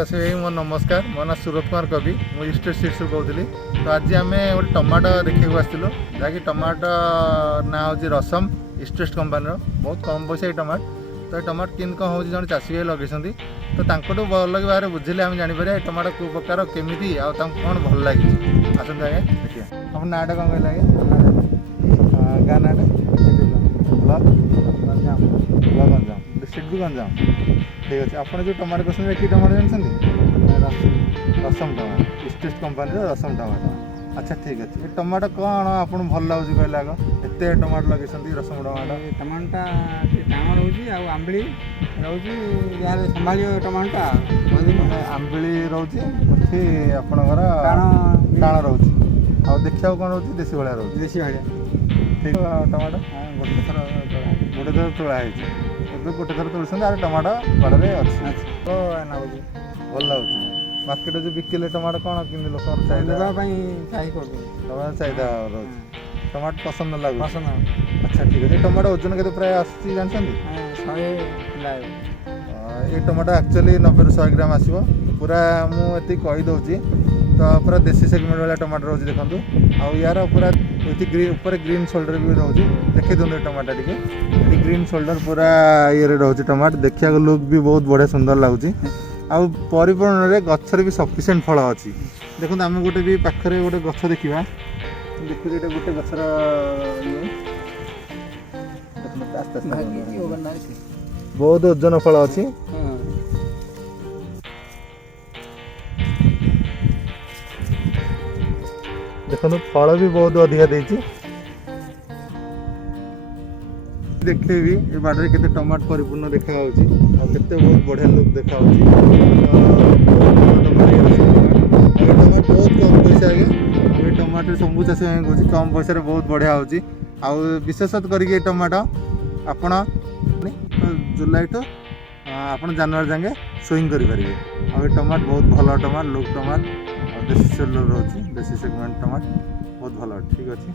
चाषी भाई मोर नमस्कार मो ना सुरत कुमार कवि मुझे स्टेट सीड्स कहूली। तो आज आम गोटे टमाटो देखा आसलु जहाँकि टमाटो ना हूँ रसम स्टेट कंपानी बहुत कम पैसा ये टमाटो। तो ये टमाटो किन कौन हो जन चाषी भाई लगे तो तांको भल भाव बुझे आम जापर ये टमाटो कौ प्रकार केमी कौन भल लगी आसतु आगे देखिए। आप नाटा कौन कहले आगे गाँ नाटा गंजाम डिस्ट्रिक्ट भी गंजाम ठीक अच्छे। आप जो टमाटो कहते कि टमाटो जानते रसम टमाटो स्टेट कंपानी रसम टमाटो अच्छा ठीक अच्छे। ये टमाटो कौन आप भल लगे कहले आग एत टमाटो लगे रसम टमाटो टमाटा टाण रोचे आंबली रोचे संभा टमाटा आंबली रोचे आपणकर टाण रोचे आ देखा कौन रोचे देशी भाया रोचे देशी भाया ठीक टमाटो गोटे थर तोड़ा है गोटे थर तोड़ आर टमाटो बड़े अच्छे तो भल लगुच मार्केट जो बिकिले टमाटो कौन कि लोक चाहिदा चाहिदा रोचे टमाटो पसंद लगे पसंद अच्छा ठीक है। टमाटो ओजन के प्राय आसती जानते ये टमाटो एक्चुअली 90-100 ग्राम आसो पूरा मुझे कहीदे तो पूरा देसी सेगमेंट वाला टमाटो रोज देखो आउ यार पूरा ऊपर ग्रीन शोल्डर भी रोचे देखी दिखाते टमाटो टी ग्रीन शोल्डर पूरा ये रोचे टमाटो देखा लुक भी बहुत बढ़िया सुंदर लगुच आउ परिपूर्ण गचर भी सफिसीयंट फल अच्छी देखो आम गोटे भी पाखे गोटे गछ देखा देखो ये गोटे गचर बहुत ओजन फल अच्छी देखो फल भी बहुत अधिका देती देखे भी ये बाड़े के टमाटो परिपूर्ण देखा केते बहुत बढ़िया लुक देखा टमाटो बहुत कम पैसा आगे टमाटो सब चाषी कहूँ कम पैसा बहुत बढ़िया होची आउ विशेषत करके टमाटो आपण जुलाई टू आपण जनवरी जाके स्विंग करेंगे आ टमाटो बहुत भल टमाटो लुक टमाटो देसी सेलर रोचे देसी सेगमेंट टमाटो बहुत भल ठीक अच्छे।